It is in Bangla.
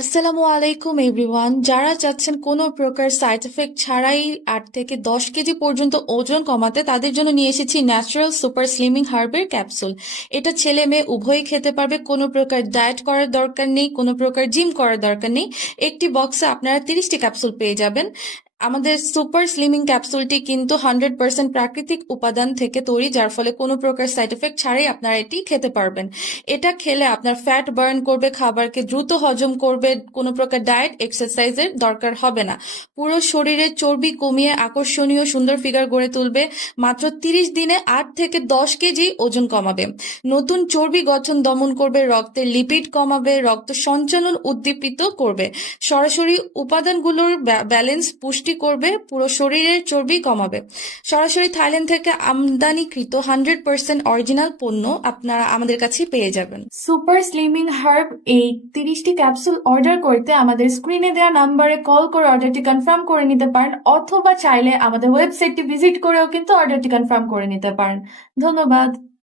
আসসালামু আলাইকুম এভরিওয়ান। যারা চাচ্ছেন কোনো প্রকার সাইড এফেক্ট ছাড়াই 8 থেকে 10 কেজি পর্যন্ত ওজন কমাতে, তাদের জন্য নিয়ে এসেছি ন্যাচারাল সুপার স্লিমিং হার্বের ক্যাপসুল। এটা ছেলে মেয়ে উভয়ই খেতে পারবে, কোনো প্রকার ডায়েট করার দরকার নেই, কোনো প্রকার জিম করার দরকার নেই। একটি বক্সে আপনারা 30টি ক্যাপসুল পেয়ে যাবেন। আমাদের সুপার স্লিমিং ক্যাপসুলটি কিন্তু 100% প্রাকৃতিক উপাদান থেকে তৈরি, যার ফলে কোনো প্রকার সাইড এফেক্ট ছাড়াই আপনারা এটি খেতে পারবেন। এটা খেলে আপনার ফ্যাট বার্ন করবে, খাবারকে দ্রুত হজম করবে, কোনো প্রকার ডায়েট এক্সারসাইজের দরকার হবে না। পুরো শরীরের চর্বি কমিয়ে আকর্ষণীয় সুন্দর ফিগার গড়ে তুলবে। মাত্র 30 দিনে 8 থেকে 10 কেজি ওজন কমাবে। নতুন চর্বি গঠন দমন করবে, রক্তের লিপিড কমাবে, রক্ত সঞ্চালন উদ্দীপিত করবে, সরাসরি উপাদানগুলোর ব্যালেন্স পুষ্টি করবে, পুরো শরীরের চর্বি কমাবে। সরাসরি থাইল্যান্ড থেকে আমদানিকৃত 100% অরিজিনাল পণ্য আপনারা আমাদের কাছে পেয়ে যাবেন। সুপার স্লিমিং হার্ব এই 30টি ক্যাপসুল অর্ডার করতে আমাদের স্ক্রিনে দেওয়া নাম্বারে কল করে অর্ডারটি কনফার্ম করে নিতে পারেন, অথবা চাইলে আমাদের ওয়েবসাইটটি ভিজিট করেও কিন্তু অর্ডারটি কনফার্ম করে নিতে পারেন। ধন্যবাদ।